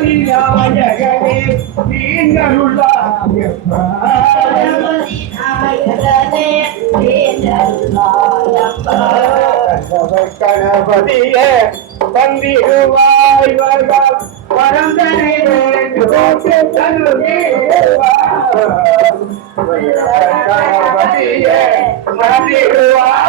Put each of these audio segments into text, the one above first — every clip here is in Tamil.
விநாயகனே நீங்களுள்ளாயப்பா கணபதியே தந்திருவாய் கணபதியே தந்திருவாய்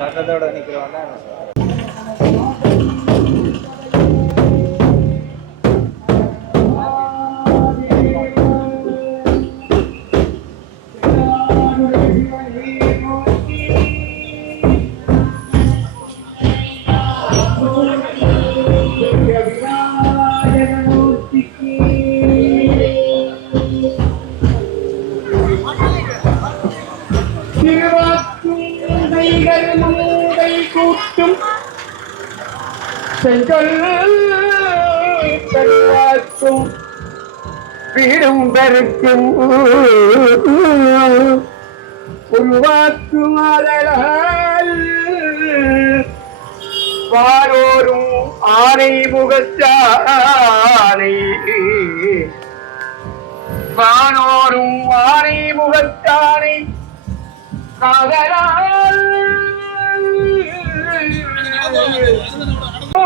Tata Dora Nicaragua. செங்கல் பெருவாக்கும் வீடும் பெருக்கும் உருவாக்கும் அதழால் வாரோரும் ஆனை முகச்சானை வானோரும் ஆனை முகத்தானை காதலால்.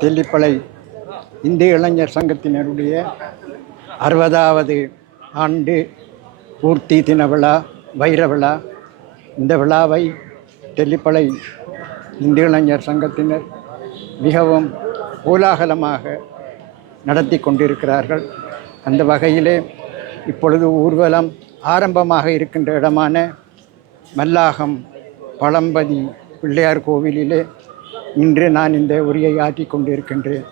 தெல்லிப்பளை இந்திய இளைஞர் சங்கத்தினருடைய அறுபதாவது ஆண்டு பூர்த்தி தின விழா வைர விழா. இந்த விழாவை தெல்லிப்பளை இந்திய இளைஞர் சங்கத்தினர் மிகவும் கோலாகலமாக நடத்தி கொண்டிருக்கிறார்கள். அந்த வகையிலே இப்பொழுது ஊர்வலம் ஆரம்பமாக இருக்கின்ற இடமான மல்லாகம் பழம்பதி பிள்ளையார் கோவிலிலே இன்று நான் இந்த உரையை ஆற்றி கொண்டிருக்கின்றேன்.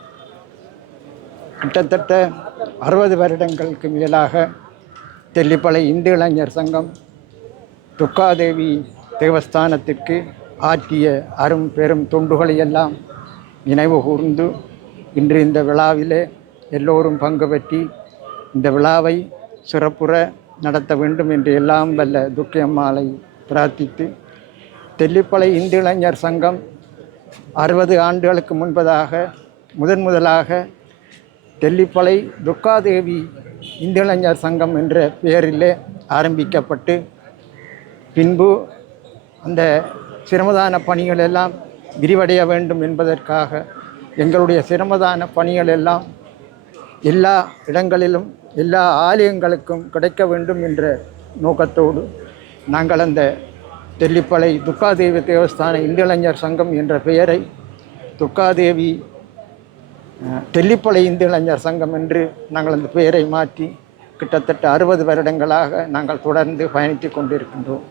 கிட்டத்தட்ட அறுபது வருடங்களுக்கு மேலாக தெல்லிப்பளை இந்து இளைஞர் சங்கம் துக்காதேவி தேவஸ்தானத்திற்கு ஆற்றிய அரும் பெரும் தொண்டுகளை எல்லாம் நினைவு கூர்ந்து இன்று இந்த விழாவிலே எல்லோரும் பங்கு பற்றி இந்த விழாவை சிறப்புற நடத்த வேண்டும் என்று எல்லாம் வல்ல துக்கியம்மாளை பிரார்த்தித்து தெல்லிப்பளை இந்து இளைஞர் சங்கம் அறுபது ஆண்டுகளுக்கு முன்பதாக முதன் முதலாக தெல்லிப்பளை துர்காதேவி இந்து இளைஞர் சங்கம் என்ற பெயரிலே ஆரம்பிக்கப்பட்டு பின்பு அந்த சிரமதான பணிகள் எல்லாம் விரிவடைய வேண்டும் என்பதற்காக எங்களுடைய சிரமதான பணிகள் எல்லாம் எல்லா இடங்களிலும் எல்லா ஆலயங்களுக்கும் கிடைக்க வேண்டும் என்ற நோக்கத்தோடு நாங்கள் அந்த தெல்லிப்பளை துர்காதேவி தேவஸ்தான இந்து இளைஞர் சங்கம் என்ற பெயரை துர்காதேவி தெல்லிப்பளை இந்தியளைஞர் சங்கம் என்று நாங்கள் அந்த பெயரை மாற்றி கிட்டத்தட்ட அறுபது வருடங்களாக நாங்கள் தொடர்ந்து பயணித்து கொண்டிருக்கின்றோம்.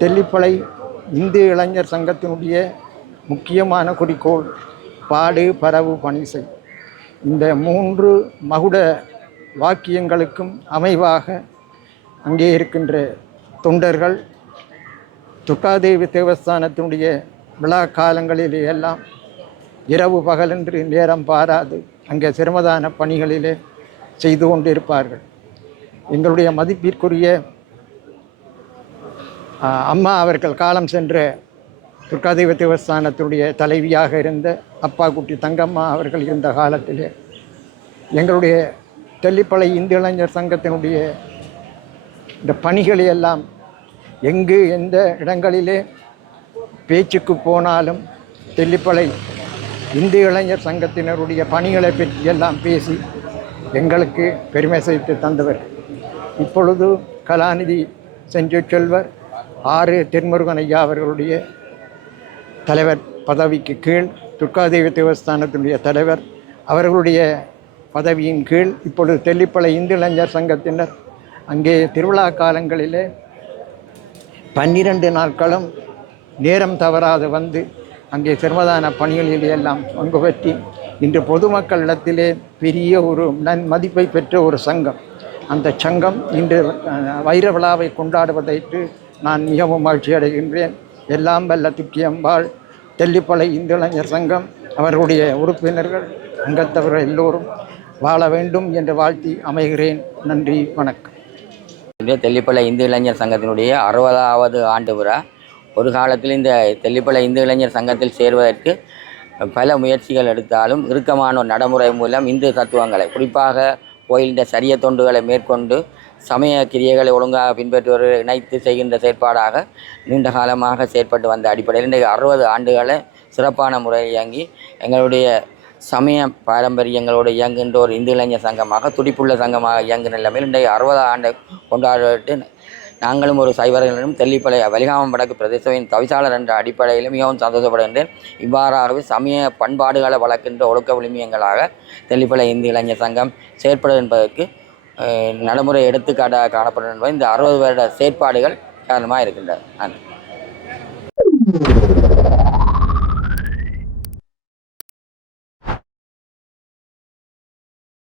தெல்லிப்பளை இந்திய இளைஞர் சங்கத்தினுடைய முக்கியமான குறிக்கோள் பாடு பரவு பணிசை. இந்த மூன்று மகுட வாக்கியங்களுக்கும் அமைவாக அங்கே இருக்கின்ற தொண்டர்கள் துர்காதேவி தேவஸ்தானத்தினுடைய விழா காலங்களிலே எல்லாம் இரவு பகலென்று நேரம் பாராது அங்கே சிரமதான பணிகளிலே செய்து கொண்டிருப்பார்கள். எங்களுடைய மதிப்பிற்குரிய அம்மா அவர்கள் காலம் சென்ற துர்காதேவ தேவஸ்தானத்தினுடைய தலைவியாக இருந்த அப்பா குட்டி தங்கம்மா அவர்கள் இருந்த காலத்தில் எங்களுடைய தெல்லிப்பளை இந்து இளைஞர் சங்கத்தினுடைய இந்த பணிகளை எல்லாம் எங்கு எந்த இடங்களிலே பேச்சுக்கு போனாலும் தெல்லிப்பளை இந்து இளைஞர் சங்கத்தினருடைய பணிகளை பற்றி எல்லாம் பேசி எங்களுக்கு பெருமை சேர்த்து தந்தவர். இப்பொழுது கலாநிதி செஞ்சு செல்வர் ஆறு தென்முருகன் ஐயா அவர்களுடைய தலைவர் பதவிக்கு கீழ் துர்காதேவி தேவஸ்தானத்தினுடைய தலைவர் அவர்களுடைய பதவியின் கீழ் இப்பொழுது தெல்லிப்பளை இந்து இளைஞர் சங்கத்தினர் அங்கே திருவிழா காலங்களிலே பன்னிரண்டு நாட்களும் நேரம் தவறாது வந்து அங்கே சிரமதான பணிகளில் எல்லாம் பங்கு பற்றி இன்று பொதுமக்களிடத்திலே பெரிய ஒரு நன் மதிப்பை பெற்ற ஒரு சங்கம். அந்த சங்கம் இன்று வைர விழாவை கொண்டாடுவதற்கு நான் மிகவும் மகிழ்ச்சி அடைகின்றேன். எல்லாம் வல்ல துக்கியம்பாள் தெல்லிப்பளை இந்து இளைஞர் சங்கம் அவர்களுடைய உறுப்பினர்கள் அங்கத்தவர்கள் எல்லோரும் வாழ வேண்டும் என்று வாழ்த்தி அமைகிறேன். நன்றி வணக்கம். இன்று தெல்லிப்பளை இந்து இளைஞர் சங்கத்தினுடைய அறுபதாவது ஆண்டு விழா. ஒரு காலத்தில் இந்த தெல்லிப்பளை இந்து இளைஞர் சங்கத்தில் சேர்வதற்கு பல முயற்சிகள் எடுத்தாலும் இறுக்கமான ஒரு நடைமுறை மூலம் இந்து தத்துவங்களை குறிப்பாக கோயிலின் சரிய தொண்டுகளை மேற்கொண்டு சமய கிரியைகளை ஒழுங்காக பின்பற்றுவதை இணைத்து செய்கின்ற செயற்பாடாக நீண்ட காலமாக செயற்பட்டு வந்த அடிப்படையில் இன்றைக்கு அறுபது ஆண்டுகளை சிறப்பான முறையில் இயங்கி எங்களுடைய சமய பாரம்பரியங்களோடு இயங்குகின்ற ஒரு இந்து இளைஞர் சங்கமாக துடிப்புள்ள சங்கமாக இயங்குகிற நிலைமையில் இன்றைக்கு அறுபது ஆண்டு கொண்டாடிட்டு நாங்களும் ஒரு சைவர்களும் தெல்லிப்பளை வலிகாமம் வடக்கு பிரதேசவின் தவிசாளர் என்ற அடிப்படையில் மிகவும் சந்தோஷப்படுகின்றேன். இவ்வாறாகவே சமய பண்பாடுகளை வளர்க்கின்ற ஒழுக்க விளிமியங்களாக தெல்லிப்பளை இந்து இளைஞர் சங்கம் செயற்படும் என்பதற்கு நடைமுறை எடுத்துக்காட்டாக காணப்படும் என்பது இந்த அறுபது வருட செயற்பாடுகள் காரணமாக இருக்கின்றன நன்றி.